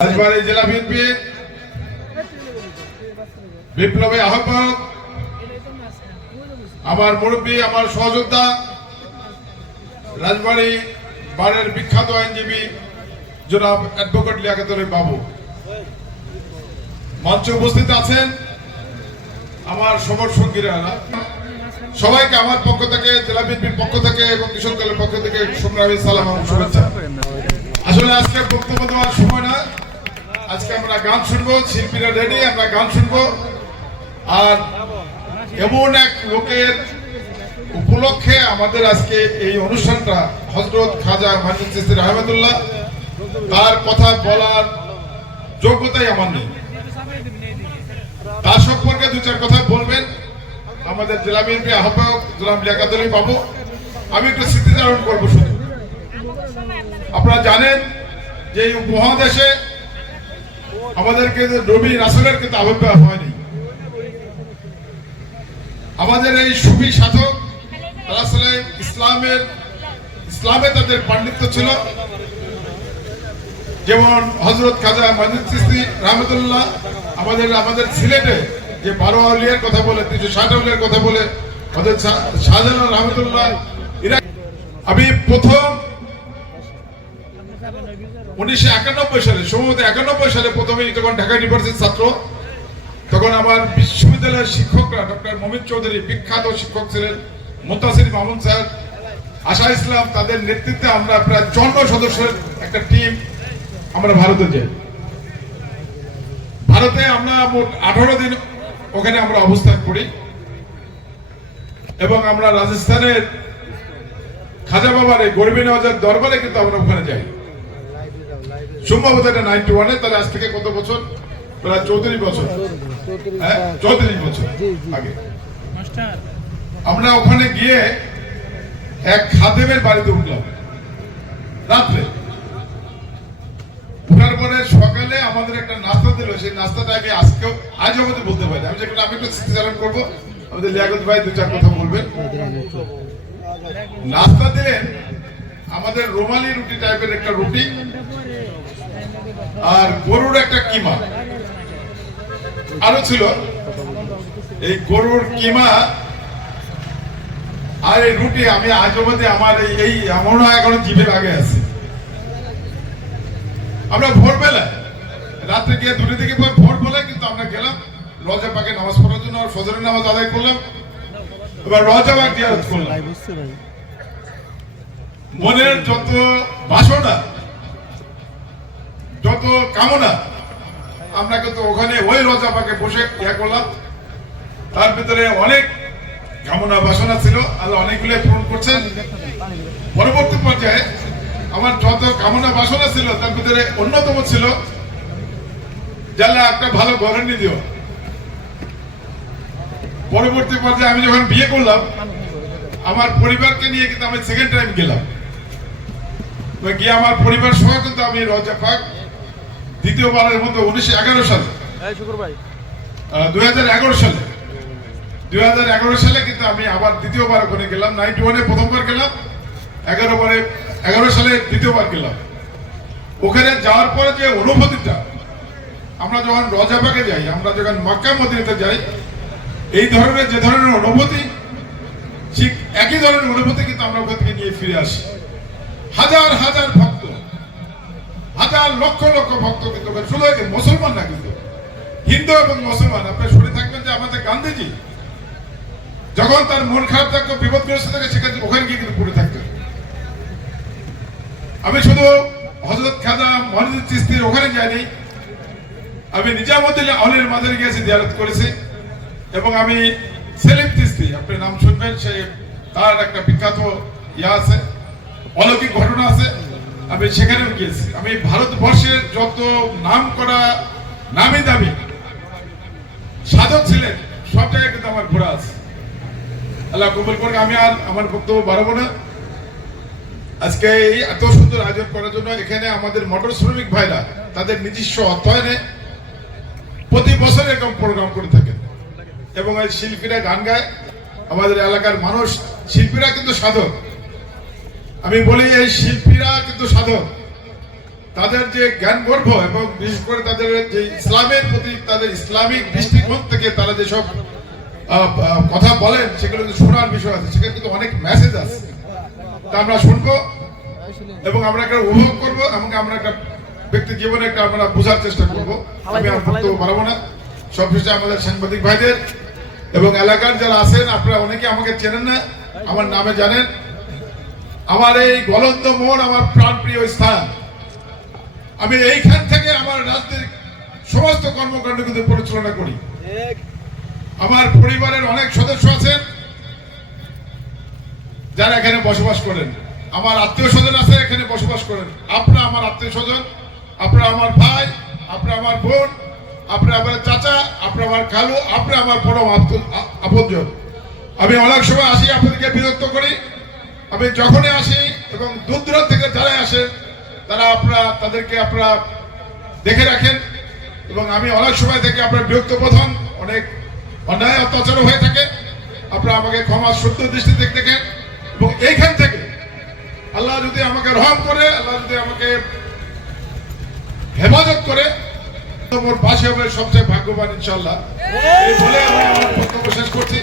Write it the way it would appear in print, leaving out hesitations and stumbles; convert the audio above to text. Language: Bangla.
রাজবাড়ী জেলা বিএনপির বিপ্লবী আহ্বায়ক, আমার মুরব্বী, আমার সহযোদ্ধা, রাজবাড়ী বারের বিখ্যাত আইনজীবী জনাব অ্যাডভোকেট লিয়াকতুল বাবু মঞ্চে উপস্থিত আছেন। আমার সমর সঙ্গীরা সবাইকে আমার পক্ষ থেকে, জেলা বিএনপির পক্ষ থেকে এবং কৃষক দলের পক্ষ থেকে সংগ্রামী সালাম এবং শুভেচ্ছা। আসলে আজকে বক্তব্য দেওয়ার সময় না, আজকে আমরা গান শুনবো, শিল্পীরা রেডি, আমরা গান শুনবো। আর এমন এক লোকের উপলক্ষে আমাদের আজকে এই অনুষ্ঠানটা, হযরত খাজা মাইনুদ্দিন চিশতি রাহমাতুল্লাহ, তার কথা বলার যোগ্যতাই আমার নেই। তার সম্পর্কে দু চার কথা বলবেন আমাদের জেলা বিএনপি আহ্বায়ক জনাব লিয়াকতুল বাবু। আমি একটু স্মৃতিচারণ করবো শুধু। আপনারা জানেন যে এই উপমহাদেশে আমাদেরকে নবী রাসূলের কিন্তু আবির্ভাব হয়নি। আমাদের এই সুফি সাধক তারা আসলে ইসলামে তাদের পাণ্ডিত্য ছিল। যেমন হযরত খাজা মাইনুদ্দিন চিশতি রাহমাতুল্লাহ আমাদের সিলেটে যে 12 আউলিয়ার কথা বলে, 360 আউলিয়ার কথা বলে, হযরত শাহজালাল রাহমাতুল্লাহ। আমি প্রথম 1991 সালে, সম্ভবত 91 সালে প্রথমে যখন ঢাকা ইউনিভার্সিটির ছাত্র, তখন আমার বিশ্ববিদ্যালয়ের শিক্ষকরা ডক্টর মমিন চৌধুরী, বিখ্যাত শিক্ষক ছিলেন, মুন্তাসির মামুন স্যার, আশা ইসলাম, তাদের নেতৃত্বে আমরা প্রায় 54 সদস্যের একটা টিম আমরা ভারতে যাই। ভারতে আমরা মোট 18 দিন ওখানে আমরা অবস্থান করি এবং আমরা রাজস্থানের খাজা বাবার এই গরিবী নওয়াজের দরবারে কিন্তু আমরা ওখানে যাই। সম্ভবত এটা 91-এ, তাহলে আজ থেকে কত বছর? প্রায় 34 বছর। হ্যাঁ, 34 বছর আগে আমরা ওখানে গিয়ে এক খাদেমের বাড়িতে উঠলাম রাত্রে। উঠার পরে সকালে আমাদের একটা নাস্তা দিল। সেই নাস্তাটা আমি আজও আমাদের বলতে পারি। আমি যেটা আমি একটু স্মৃতিচারণ করবো, আমাদের লিয়াকত ভাই দু চার কথা বলবেন। নাস্তা দিলেন আমাদের রুমালি রুটি টাইপের একটা রুটি আর গরুর একটা কিমা আরো ছিল। এই গরুর কিমা আর এই রুটি আমি আজ অবধি আমার এই এমন এখনো জিভের আগে আছে। আমরা ভোরবেলায় রাত্রে গিয়ে 2টা থেকে ভোরবেলায় কিন্তু আমরা গেলাম রওজা পাকে নামাজ পড়ার জন্য। ফজরের নামাজ আদায় করলাম, এবার রওজা পাক জিয়ারত করলাম। মনের যত বাসনা, যত কামনা, আমরা কিন্তু ওখানে ওই রওজা পাকে বসে করলাম। তার ভিতরে অনেক কামনা বাসনা ছিল, আল্লাহ অনেকগুলো পূরণ করছেন। পরবর্তী পর্যায়ে আমার যত কামনা বাসনা ছিল তার ভিতরে অন্যতম ছিল যে আল্লাহ একটা ভালো ঘর নিয়ে দিও। পরবর্তী পর্যায়ে আমি যখন বিয়ে করলাম, আমার পরিবারকে নিয়ে কিন্তু আমি সেকেন্ড টাইম গেলাম। গিয়ে আমার পরিবার সহ কিন্তু আমি রওজা পাক দ্বিতীয়বারের মতো 2011 সালে 2011 সালে কিন্তু আমি আবার দ্বিতীয়বার ওখানে গেলাম। 91-এ প্রথমবার গেলাম, 11 সালে দ্বিতীয়বার গেলাম। ওখানে যাওয়ার পরে যে অনুভূতিটা, আমরা যখন রওজা পাকে যাই, আমরা যখন মক্কা মদিনাতে যাই, এই ধরনের যে ধরনের অনুভূতি, ঠিক একই ধরনের অনুভূতি কিন্তু আমরা ওখান থেকে নিয়ে ফিরে আসি। হাজার হাজার ভক্ত, হাজার লক্ষ লক্ষ ভক্ত কিন্তু শুধু মুসলমান না, কিন্তু হিন্দু এবং মুসলমান। আপনি শুনে থাকবেন যে আমাদের গান্ধীজি যখন তার মন খারাপ থাকতো, বিপদগ্রস্ত থাকে, সেখানে ওখানে গিয়ে কিন্তু পড়ে থাকতেন। আমি শুধু হযরত খাজা মাইনুদ্দিন চিশতির ওখানে যাইনি, আমি নিজামুদ্দিন আউলিয়ার মাজারে গিয়েছি, জিয়ারত করেছি। এবং আমি সেলিম চিশতি, আপনি নাম শুনবেন, সে তার একটা বিখ্যাত আছে, অলৌকিক ঘটনা আছে, আমি সেখানেও গিয়েছি। আমি ভারতবর্ষের যত নাম করা নামি দামি সাধক ছিলেন সব জায়গায় কিন্তু আমার ঘোরা আছে। আল্লাহ কবুল করে। আমি আর আমার বক্তব্য বাড়াবো না। আজকে এই এত সুন্দর আয়োজন করার জন্য এখানে আমাদের মোটর শ্রমিক ভাইরা তাদের নিজস্ব অর্থায়নে প্রতি বছর এরকম প্রোগ্রাম করে থাকেন এবং এই শিল্পীরা গান গায়। আমাদের এলাকার মানুষ, শিল্পীরা কিন্তু সাধক। আমি বলি এই শিল্পীরা কিন্তু সাধক। তাদের যে জ্ঞান গর্ভ এবং বিশেষ করে তাদের যে ইসলামের প্রতি তাদের ইসলামিক দৃষ্টিকোণ থেকে তারা যেসব কথা বলেন সেগুলো শোনার বিষয় আছে, সেখানে কিন্তু অনেক মেসেজ আছে, তা আমরা শুনবো এবং আমরা একটা উপভোগ করবো এবং আমরা একটা ব্যক্তি জীবনে একটা আমরা বোঝার চেষ্টা করবো। আমি আর বক্তব্য বাড়াবো না। সবশেষে আমাদের সাংবাদিক ভাইদের এবং এলাকার যারা আছেন, আপনারা অনেকে আমাকে চেনেন না, আমার নামে জানেন। আমার এই গলন্দ মোড় আমার প্রাণপ্রিয় স্থান। আমি এইখান থেকে আমার রাজনৈতিক সমস্ত কর্মকাণ্ড কিন্তু পরিচালনা করি। আমার পরিবারের অনেক সদস্য আছেন যারা এখানে বসবাস করেন, আমার আত্মীয় স্বজন আছে এখানে বসবাস করেন। আপনারা আমার আত্মীয় স্বজন, আপনারা আমার ভাই, আপনারা আমার বোন, আপনারা আমার চাচা, আপনারা আমার খালু, আপনারা আমার বড় আপনজন। আমি অনেক সময় আসি, আপনাদেরকে বিরক্ত করি। আমি যখনই আসি এবং দূর দূরান্ত থেকে যারা আসেন তারা তাদেরকে আপনারা দেখে রাখেন এবং আমি অনেক সময় থেকে আপনার বিরক্ত বোধ হন, অনেক অন্যায় অত্যাচার হয়ে থাকে। আপনারা আমাকে ক্ষমা সত্য দৃষ্টিতে দেখেন এবং এইখান থেকে আল্লাহ যদি আমাকে রহম করে, আল্লাহ যদি আমাকে হেফাজত করে, মোর পাশে হবে সবচেয়ে ভাগ্যবান ইনশাআল্লাহ। এই বলে আমি আমার বক্তব্য শেষ করছি।